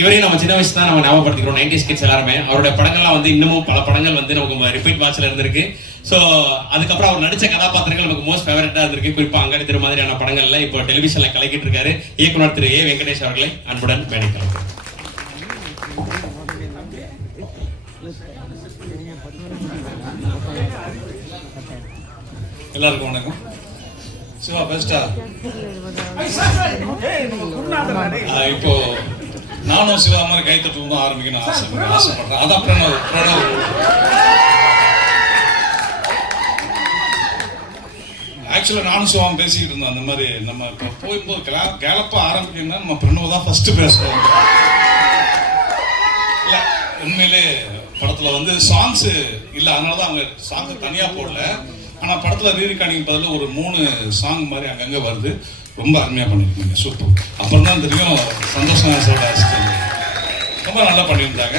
இவரையும் நம்ம சின்ன வயசு தான் நம்ம ஞாபகப்படுத்திக்கிறோம். நைன்டி கிட்ஸ் எல்லாருமே. அவருடைய படங்கள்லாம் வந்து இன்னமும் பல படங்கள் வந்து நமக்கு ரிப்பீட் வாட்ச்ல இருந்திருக்கு. ஸோ அதுக்கப்புறம் அவர் நடிச்ச கதாபாத்திரங்கள் நமக்கு மோஸ்ட் ஃபேவரட்டா இருந்திருக்கு. குறிப்பா அங்கடி திரு மாதிரியான படங்கள்ல இப்போ டெலிவிஷன்ல கலக்கிட்டு இருக்காரு இயக்குனர் திரு ஏ வெங்கடேஷ் அவர்களை. அன்புடன் வேணிக்கலாம் எல்லாருக்கும் வணக்கம். சிவா பெஸ்டா இப்போ நானும் சிவா மாதிரி கை தட்டுவோம் ஆரம்பிக்கணும் ஆசை ஆசைப்படுறேன் அதான் பிரணவ் பிரணவ். ஆக்சுவலாக நானும் சிவாவும் பேசிக்கிட்டு இருந்தோம். அந்த மாதிரி நம்ம இப்போ போகும்போது கேல கேலப்பாக ஆரம்பிக்கணும்னா நம்ம பிரணவ் தான் ஃபர்ஸ்ட் பேசுவோம். இல்ல உண்மையிலே படத்துல வந்து சாங்ஸ் இல்ல அதனால தான் அவங்க சாங்ஸ் தனியா போடல. ஆனால் படத்தில் ரீரிகார்டிங் பதில் ஒரு மூணு சாங் மாதிரி அங்கங்கே வருது. ரொம்ப அருமையாக பண்ணியிருக்கீங்க சூப்பர் அப்புறம் தான் தெரியும் சந்தோஷம் சார் ரொம்ப நல்லா பண்ணியிருந்தாங்க.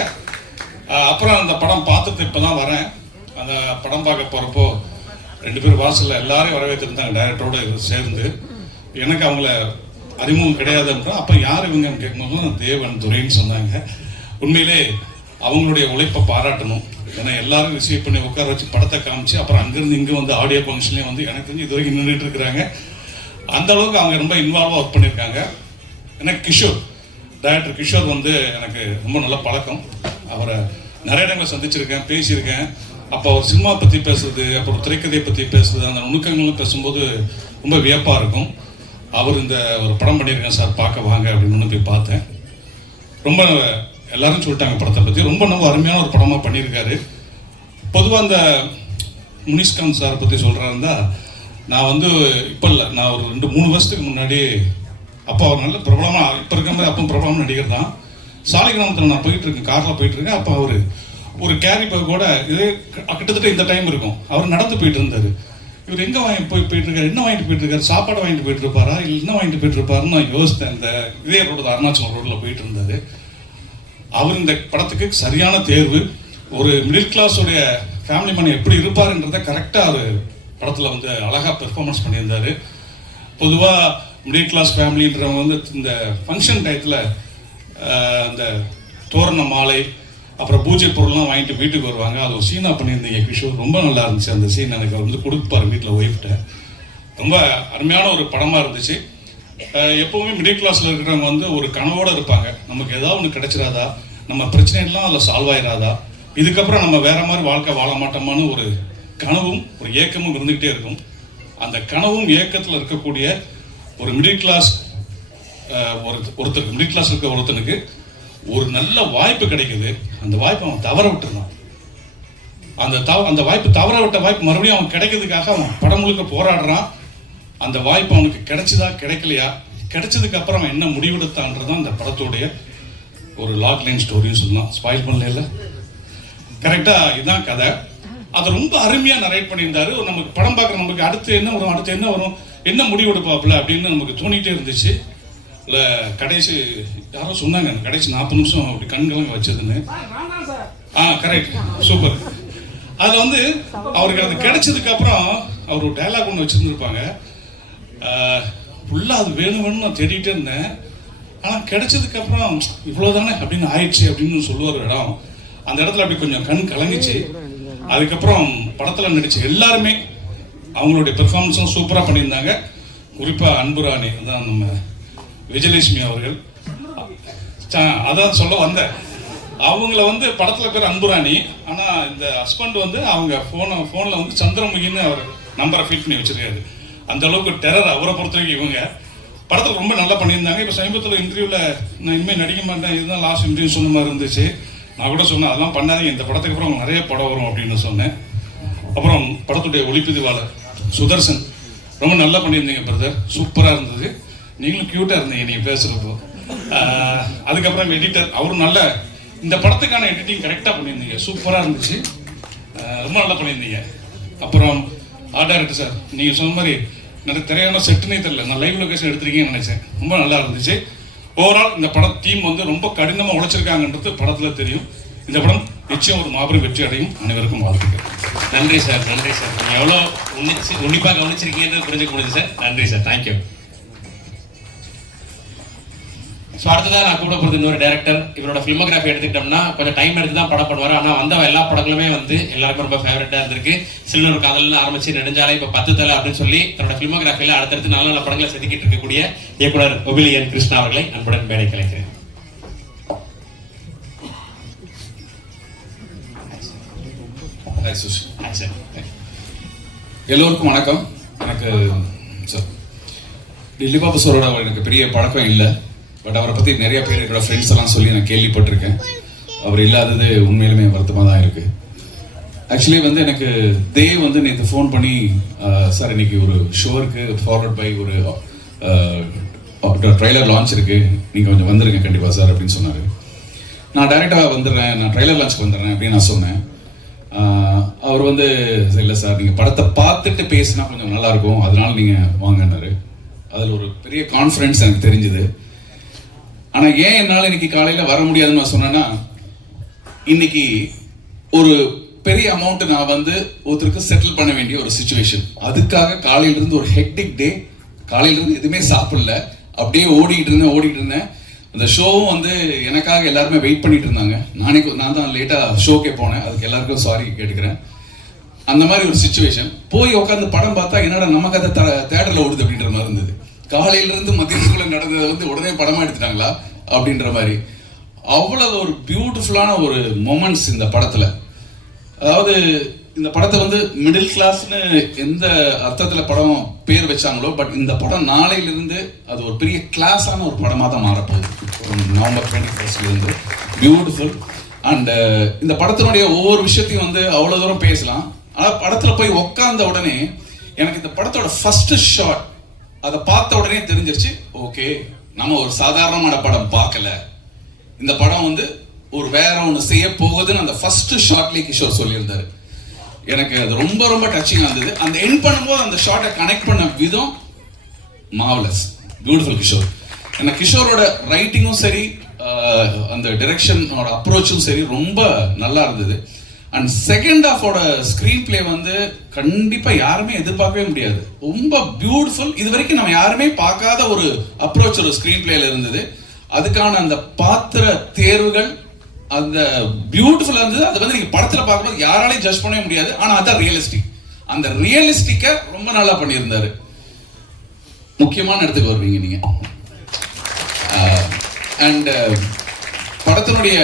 அப்புறம் அந்த படம் பார்த்துட்டு இப்போ தான் வரேன். அந்த படம் பார்க்க போகிறப்போ ரெண்டு பேரும் வாசலில் எல்லாரையும் வரவேற்றிருந்தாங்க டைரக்டரோடு சேர்ந்து. எனக்கு அவங்கள அறிமுகம் கிடையாதுன்றோம் அப்போ யார் இவங்கன்னு கேட்கும்போது நான் தேவன் துரைன்னு சொன்னாங்க. உண்மையிலே அவங்களுடைய உழைப்பை பாராட்டணும். ஏன்னா எல்லாரும் ரிசீவ் பண்ணி உட்கார வச்சு படத்தை காமிச்சு அப்புறம் அங்கிருந்து இங்கே வந்து ஆடியோ ஃபங்க்ஷன்லேயும் வந்து எனக்கு தெரிஞ்சு இது வரைக்கும் நின்றுட்டு இருக்கிறாங்க. அந்த அளவுக்கு அவங்க ரொம்ப இன்வால்வாக ஒர்க் பண்ணியிருக்காங்க. எனக்கு கிஷோர் டைரக்டர் கிஷோர் வந்து எனக்கு ரொம்ப நல்ல பழக்கம். அவரை நிறைய இடங்களை சந்திச்சிருக்கேன் பேசியிருக்கேன். அப்போ அவர் சினிமா பற்றி பேசுறது அப்புறம் திரைக்கதையை பற்றி பேசுறது அந்த நுணுக்கங்களும் பேசும்போது ரொம்ப வியப்பாக இருக்கும். அவர் இந்த ஒரு படம் பண்ணியிருக்கேன் சார் பார்க்க வாங்க அப்படின்னு போய் பார்த்தேன். ரொம்ப எல்லாரும் சொல்லிட்டாங்க படத்தை பற்றி ரொம்ப ரொம்ப அருமையான ஒரு படமாக பண்ணியிருக்காரு. பொதுவாக அந்த முனிஷ்காந்த் சார் பற்றி சொல்கிறாருந்தா நான் வந்து இப்போ இல்லை நான் ஒரு ரெண்டு மூணு வருஷத்துக்கு முன்னாடி அப்போ அவர் நல்ல பிரபலமாக இப்போ இருக்கிற மாதிரி அப்போ பிரபலமாக நடிகர் தான். சாலிகிராமத்தில் நான் போயிட்டு இருக்கேன் காரில் போயிட்டு இருக்கேன். அப்போ அவர் ஒரு கேரி பேக் கூட இதே கிட்டத்தட்ட இந்த டைம் இருக்கும். அவர் நடந்து போயிட்டு இருந்தார். இவர் எங்கே வாங்கி போய் போயிட்டு இருக்காரு? என்ன வாங்கிட்டு போயிட்டு இருக்காரு? சாப்பாடு வாங்கிட்டு போயிட்டு இருப்பாரா? இல்லை என்ன வாங்கிட்டு போயிட்டு இருப்பாருன்னு நான் யோசித்தேன். இந்த இதே ரோடு அருணாச்சலம் ரோட்டில் போயிட்டு இருந்தாரு. அவர் இந்த படத்துக்கு சரியான தேர்வு. ஒரு மிடில் கிளாஸுடைய ஃபேமிலி மேன் எப்படி இருப்பாருன்றத கரெக்டாக அவர் படத்தில் வந்து அழகாக பெர்ஃபார்மன்ஸ் பண்ணியிருந்தார். பொதுவாக மிடில் கிளாஸ் ஃபேமிலின்றவங்க வந்து இந்த ஃபங்க்ஷன் டயத்தில் அந்த தோரண மாலை அப்புறம் பூஜை பொருள்லாம் வாங்கிட்டு வீட்டுக்கு வருவாங்க. அது ஒரு சீனாக பண்ணியிருந்தீங்க கிஷோர். ரொம்ப நல்லா இருந்துச்சு அந்த சீன் எனக்கு வந்து கொடுப்பாரு வீட்டில் ஒய்ஃப்ட்ட ரொம்ப அருமையான ஒரு படமாக இருந்துச்சு. எப்பவுமே மிடில் கிளாஸ்ல இருக்கிறவங்க வந்து ஒரு கனவோட இருப்பாங்க. நமக்கு ஏதாவது ஒன்று கிடைச்சிடாதா நம்ம பிரச்சனைலாம் அதில் சால்வ் ஆயிடாதா இதுக்கப்புறம் நம்ம வேற மாதிரி வாழ்க்கை வாழ மாட்டோமான்னு ஒரு கனவும் ஒரு ஏக்கமும் இருந்துகிட்டே இருக்கும். அந்த கனவும் ஏக்கத்தில் இருக்கக்கூடிய ஒரு மிடில் கிளாஸ் ஒரு ஒருத்தருக்கு மிடில் கிளாஸ் இருக்க ஒருத்தனுக்கு ஒரு நல்ல வாய்ப்பு கிடைக்குது. அந்த வாய்ப்பை அவன் தவற விட்டுருந்தான் அந்த தவ அந்த வாய்ப்பு தவற விட்ட வாய்ப்பு மறுபடியும் அவன் கிடைக்கிறதுக்காக அவன் படம் முழுக்க போராடுறான். அந்த வாய்ப்பு அவனுக்கு கிடைச்சதா கிடைக்கலையா? கிடைச்சதுக்கு அப்புறம் அவன் என்ன முடிவெடுத்தான்றது அந்த படத்துடைய ஒரு லாக் லைன் ஸ்டோரின்னு சொல்லலாம். ஸ்பாயில் பண்ணல கரெக்டா இதுதான் கதை. அதை ரொம்ப அருமையா நரேட் பண்ணியிருந்தாரு. நமக்கு படம் பார்க்குற நமக்கு அடுத்து என்ன வரும் அடுத்து என்ன வரும் என்ன முடிவெடுப்பாப்புல அப்படின்னு நமக்கு தோணிட்டே இருந்துச்சு. இல்லை கடைசி யாரோ சொன்னாங்க கடைசி நாற்பது நிமிஷம் அப்படி கண்கலங்க வச்சதுன்னு. ஆ கரெக்ட் சூப்பர் அதில் வந்து அவருக்கு அது கிடைச்சதுக்கு அப்புறம் அவர் ஒரு டைலாக் ஒன்று வச்சிருந்துருப்பாங்க. ஃபுல்லாக அது வேணும் வேணும்னு நான் தேடிட்டே இருந்தேன். ஆனால் கிடைச்சதுக்கு அப்புறம் இவ்வளோதானே அப்படின்னு ஆயிடுச்சு அப்படின்னு சொல்லுவார் இடம். அந்த இடத்துல அப்படி கொஞ்சம் கண் கலங்கிச்சு. அதுக்கப்புறம் படத்தில் நடித்த எல்லாருமே அவங்களுடைய பெர்ஃபார்மன்ஸும் சூப்பராக பண்ணியிருந்தாங்க. குறிப்பாக அன்புராணி தான் நம்ம விஜயலட்சுமி அவர்கள். அதான் சொல்ல வந்தேன். அவங்கள வந்து படத்தில் பேர் அன்புராணி. ஆனால் இந்த ஹஸ்பண்ட் வந்து அவங்க ஃபோனை ஃபோனில் வந்து சந்திரமுகின்னு அவர் நம்பரை ஃபீல் பண்ணி வச்சிருக்காரு. அந்த அளவுக்கு டெரர் அவரை பொறுத்த வரைக்கும் இவங்க. படத்தில் ரொம்ப நல்லா பண்ணியிருந்தாங்க. இப்போ சமீபத்தில் இன்டர்வியூவில் நான் இனிமேல் நடிக்க மாட்டேன் இதுதான் லாஸ்ட் இன்டர்வியூ சொன்ன மாதிரி இருந்துச்சு. நான் கூட சொன்னேன் அதெல்லாம் பண்ணாதீங்க இந்த படத்துக்கு அப்புறம் நிறைய படம் வரும் அப்படின்னு சொன்னேன். அப்புறம் படத்துடைய ஒளிப்பதிவாளர் சுதர்சன் ரொம்ப நல்லா பண்ணியிருந்தீங்க பிரதர் சூப்பராக இருந்தது. நீங்களும் க்யூட்டாக இருந்தீங்க நீங்கள் பேசுகிறப்போ அதுக்கப்புறம் எடிட்டர் அவரும் நல்ல இந்த படத்துக்கான எடிட்டிங் கரெக்டாக பண்ணியிருந்தீங்க. சூப்பராக இருந்துச்சு. ரொம்ப நல்லா பண்ணியிருந்தீங்க. அப்புறம் ஆர்ட் டைரக்டர் சார் நீங்கள் சொன்ன மாதிரி நிறைய திரையான செட்டுனே தெரியல. நான் லைவ் லொகேஷன் எடுத்திருக்கீங்கன்னு நினைச்சேன். ரொம்ப நல்லா இருந்துச்சு. ஓவரால் இந்த படம் டீம் வந்து ரொம்ப கடினமாக உழைச்சிருக்காங்கன்றது படத்தில் தெரியும். இந்த படம் நிச்சயம் ஒரு மாபெரும் வெற்றி அடையும். அனைவருக்கும் வாழ்த்துக்கள். நன்றி சார் நன்றி சார். நீங்கள் எவ்வளோ உன்னிச்சு உன்னிப்பாக கவனிச்சிருக்கீங்கன்னு புரிஞ்சுக்க முடியுது சார். நன்றி சார். தேங்க்யூ ஸோ அடுத்ததான் நான் கூட போகிறது இன்னொரு டேரக்டர் இவரோட ஃபிலிமோகிராஃபி எடுத்துக்கிட்டோம்னா கொஞ்சம் டைம் எடுத்து தான் படம் பண்ணுவார். ஆனால் வந்த எல்லா படங்களுமே வந்து எல்லாருக்கும் ரொம்ப ஃபேவரட்டாக இருந்திருக்கு. சில்வர் காதல்னு ஆரம்பிச்சு நெடுஞ்சாலை இப்போ பத்து தலை அப்படின்னு சொல்லி தன்னோட ஃபிலிமோகிராஃபியில் அடுத்தடுத்து நல்ல நல்ல படங்களை செதுக்கிட்டு இருக்கக்கூடிய இயக்குனர் ஒபிலியன் கிருஷ்ணா அவர்களை அன்புடன் மேடை கலைக்கிறேன் எல்லோருக்கும் வணக்கம். எனக்கு சார் டில்லி பாபு சாரோட எனக்கு பெரிய பழக்கம் இல்லை. பட் அவரை பற்றி நிறைய பேர் என்னோட ஃப்ரெண்ட்ஸ் எல்லாம் சொல்லி நான் கேள்விப்பட்டிருக்கேன். அவர் இல்லாதது உண்மையிலுமே வருத்தமாக தான் இருக்கு. ஆக்சுவலி வந்து எனக்கு தேவ் வந்து நேற்று ஃபோன் பண்ணி சார் இன்னைக்கு ஒரு ஷோருக்கு ஃபார்வர்ட் பை ஒரு ட்ரைலர் லான்ச் இருக்கு. நீங்கள் கொஞ்சம் வந்துருங்க கண்டிப்பாக சார் அப்படின்னு சொன்னார். நான் டைரெக்டாக வந்துடுறேன் நான் ட்ரைலர் லான்ச் வந்துடுறேன் அப்படின்னு நான் சொன்னேன். அவர் வந்து இல்லை சார் நீங்கள் படத்தை பார்த்துட்டு பேசினா கொஞ்சம் நல்லாயிருக்கும் அதனால நீங்கள் வாங்கினாரு அதில் ஒரு பெரிய கான்ஃபிடன்ஸ் எனக்கு தெரிஞ்சுது. ஆனால் ஏன் என்னால் இன்னைக்கு காலையில் வர முடியாதுன்னு நான் சொன்னேன்னா இன்னைக்கு ஒரு பெரிய அமௌண்ட் நான் வந்து ஒருத்தருக்கு செட்டில் பண்ண வேண்டிய ஒரு சுச்சுவேஷன் அதுக்காக காலையில இருந்து ஒரு ஹெக்டிக் டே காலையில இருந்து எதுவுமே சாப்பிடல. அப்படியே ஓடிட்டு இருந்தேன் ஓடிட்டு இருந்தேன். அந்த ஷோவும் வந்து எனக்காக எல்லாருமே வெயிட் பண்ணிட்டு இருந்தாங்க. நானே நான் தான் லேட்டா ஷோக்கே போனேன். அதுக்கு எல்லாருக்கும் சாரி கேட்டுக்கிறேன். அந்த மாதிரி ஒரு சுச்சுவேஷன் போய் உட்காந்து படம் பார்த்தா என்னடா நம்ம கதை தேட்டர்ல ஓடுது அப்படின்ற மாதிரி இருந்தது. காலையிலிருந்து மதியத்துக்குள்ள நடந்ததை வந்து உடனே படமா எடுத்துட்டாங்களா? அப்படின்ற மாதிரி. அவ்வளவு ஒரு பியூட்டிஃபுல்லான ஒரு மொமெண்ட்ஸ் இந்த படத்துல. அதாவது இந்த படத்தை வந்து மிடில் கிளாஸ்னு எந்த அர்த்தத்தில் படம் பேர் வச்சாங்களோ பட் இந்த படம் நாளையிலிருந்து அது ஒரு பெரிய கிளாஸான ஒரு படமாக தான் மாறப்போகுது. ஒரு நவம்பர் டுவெண்ட்டி ஃபர்ஸ்ட்லேருந்து பியூட்டிஃபுல் அண்டு இந்த படத்தினுடைய ஒவ்வொரு விஷயத்தையும் வந்து அவ்வளோ தூரம் பேசலாம். ஆனால் படத்தில் போய் உக்காந்த உடனே எனக்கு இந்த படத்தோட ஃபஸ்ட்டு ஷாட் அதை பார்த்த உடனே தெரிஞ்சிருச்சு ஓகே நம்ம ஒரு சாதாரணமான படம் பார்க்கல. இந்த படம் வந்து ஒரு வேற ஒன்று செய்ய போகுதுன்னு அந்த ஃபர்ஸ்ட் ஷாட்லேயே கிஷோர் சொல்லியிருந்தாரு. எனக்கு அது ரொம்ப ரொம்ப டச்சிங்காக இருந்தது. அந்த எண்ட் பண்ணும்போது அந்த ஷார்ட்டை கனெக்ட் பண்ண விதம் மாவலஸ் பியூட்டிஃபுல் கிஷோர். ஏன்னா கிஷோரோட ரைட்டிங்கும் சரி அந்த டிரெக்ஷனோட அப்ரோச்சும் சரி ரொம்ப நல்லா இருந்தது. அண்ட் செகண்ட் ஆஃபோட ஸ்க்ரீன் பிளே வந்து கண்டிப்பா யாருமே எதிர்பார்க்கவே முடியாது. ரொம்ப பியூட்டிஃபுல் இது வரைக்கும் நம்ம யாருமே பார்க்காத ஒரு அப்ரோச் ஒரு ஸ்க்ரீன் பிளேல இருந்தது. அதுக்கான அந்த பாத்திர தேர்வுகள் அந்த பியூட்டிஃபுல்லா இருந்தது. அது வந்து நீங்க படத்துல பார்க்கும்போது யாராலையும் ஜட்ஜ் பண்ணவே முடியாது. ஆனா அதான் ரியலிஸ்டிக் அந்த ரியலிஸ்டிக்கை ரொம்ப நல்லா பண்ணியிருந்தாரு. முக்கியமான இடத்துக்கு வருவீங்க நீங்க. அண்ட் படத்தினுடைய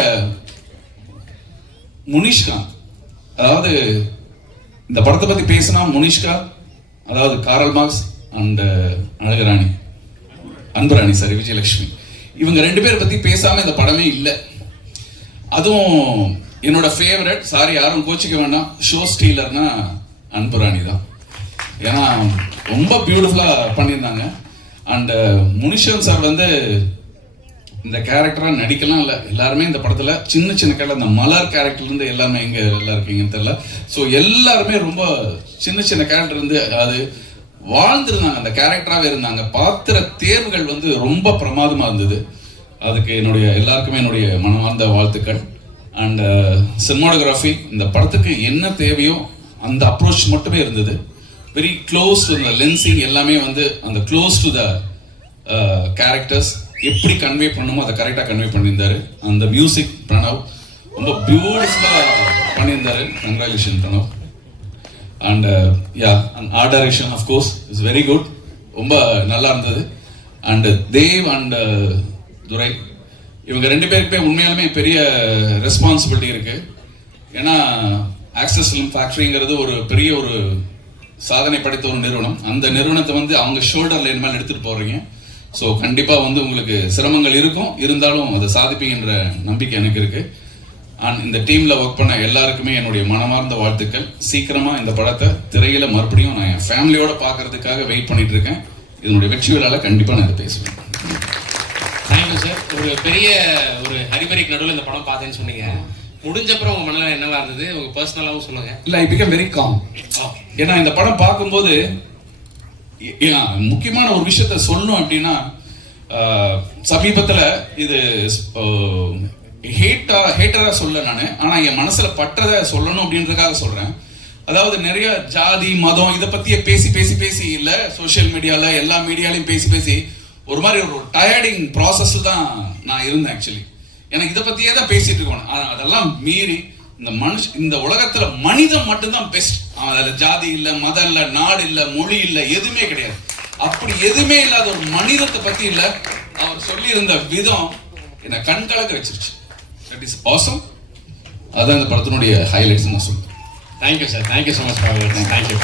முனிஷ்காந்த் அதாவது இந்த படத்தை பத்தி பேசினா முனிஷ்கா அதாவது Karl Marx and uh, Alagarani. Anburani sorry Vijayalakshmi. இவங்க ரெண்டு பேரை பத்தி பேசாம இந்த படமே இல்லை. அதுவும் என்னோட ஃபேவரட் சாரி யாரும் கோச்சிக்க வேண்டாம் ஷோ ஸ்டீலர்னா அன்புராணி தான். ஏன்னா ரொம்ப பியூட்டிஃபுல்லா பண்ணியிருந்தாங்க. அண்ட் uh, முனிஷன் சார் வந்து இந்த கேரக்டராக நடிக்கலாம் இல்லை எல்லாருமே இந்த படத்தில் சின்ன சின்ன கேரக்டர் அந்த மலர் கேரக்டர்லேருந்து எல்லாமே எங்கே எல்லாம் இருக்கீங்கன்னு தெரில ஸோ எல்லாருமே ரொம்ப சின்ன சின்ன கேரக்டர் இருந்து அது வாழ்ந்துருந்தாங்க அந்த கேரக்டராகவே இருந்தாங்க. பாத்திர தேர்வுகள் வந்து ரொம்ப பிரமாதமாக இருந்தது. அதுக்கு என்னுடைய எல்லாருக்குமே என்னுடைய மனமார்ந்த வாழ்த்துக்கள். அண்ட் சினிமாடோகிராஃபி uh, இந்த படத்துக்கு என்ன தேவையோ அந்த அப்ரோச் மட்டுமே இருந்தது. Very close to the lensing எல்லாமே வந்து அந்த க்ளோஸ் டு த கேரக்டர்ஸ் எப்படி கன்வே பண்ணணுமோ அதை கரெக்டாக கன்வே பண்ணியிருந்தாரு. அந்த மியூசிக் பிரணவ் ரொம்ப பியூட்டிஃபுல்லாக பண்ணியிருந்தாரு. Congratulation Pranav. And yeah and art direction of course is very good ரொம்ப நல்லா இருந்தது. அண்டு தேவ் அண்ட் துரை இவங்க ரெண்டு பேருக்குமே உண்மையாலுமே பெரிய ரெஸ்பான்சிபிலிட்டி இருக்குது ஏன்னா ஆக்சஸ் ஃபிலிம் ஃபேக்ட்ரிங்கிறது ஒரு பெரிய ஒரு சாதனை படைத்த ஒரு நிறுவனம். அந்த நிறுவனத்தை வந்து அவங்க ஷோல்டர்ல இனிமேல் எடுத்துகிட்டு போகிறீங்க ஸோ கண்டிப்பா வந்து உங்களுக்கு சிரமங்கள் இருக்கும். இருந்தாலும் அதை சாதிப்பீங்கன்ற நம்பிக்கை எனக்கு இருக்கு. அண்ட் இந்த டீம்ல ஒர்க் பண்ண எல்லாருக்குமே என்னுடைய மனமார்ந்த வாழ்த்துக்கள். சீக்கிரமா இந்த படத்தை திரையில மறுபடியும் நான் என் ஃபேமிலியோட பார்க்கறதுக்காக வெயிட் பண்ணிட்டு இருக்கேன். இதனுடைய வெற்றி விழால கண்டிப்பா நான் இதை பேசுவேன். தேங்க்யூ சார் ஒரு பெரிய ஒரு ஹரிபரிக்கு நடுவில் இந்த படம் பார்த்தேன்னு சொன்னீங்க. முடிஞ்சப்புறம் உங்க மனநிலை என்னவா இருந்தது? உங்க பர்சனலாவும் சொல்லுங்க. இல்ல ஐ பிகம் வெரி காம் ஏன்னா இந்த படம் பார்க்கும்போது முக்கியமான ஒரு விஷயத்த சொல்லணும் அப்படின்னா சமீபத்தில் இது ஹேட்டா ஹேட்டராக சொல்ல நான் ஆனால் என் மனசில் பட்டதை சொல்லணும் அப்படின்றதுக்காக சொல்கிறேன் அதாவது நிறைய ஜாதி மதம் இதை பற்றியே பேசி பேசி பேசி இல்லை சோஷியல் மீடியாவில் எல்லா மீடியாலையும் பேசி பேசி ஒரு மாதிரி ஒரு டயர்டிங் ப்ராசஸ் தான் நான் இருந்தேன் ஆக்சுவலி எனக்கு இதை பற்றியே தான் பேசிட்டு இருக்கோம். அதெல்லாம் மீறி இந்த மனுஷ இந்த உலகத்துல மனிதன் மட்டும்தான் பெஸ்ட் அதுல ஜாதி இல்ல மதம் இல்ல நாடு இல்ல மொழி இல்ல எதுவுமே கிடையாது. அப்படி எதுவுமே இல்லாத ஒரு மனிதத்தை பத்தி இல்ல. அவர் சொல்லியிருந்த விதம் என்னை கண் கலக்க வச்சிருச்சு. தட் இஸ் ஆசம் அதான் இந்த படத்தினுடைய ஹைலைட்ஸ் நான் சொல்றேன். Thank you sir thank you so much for thank you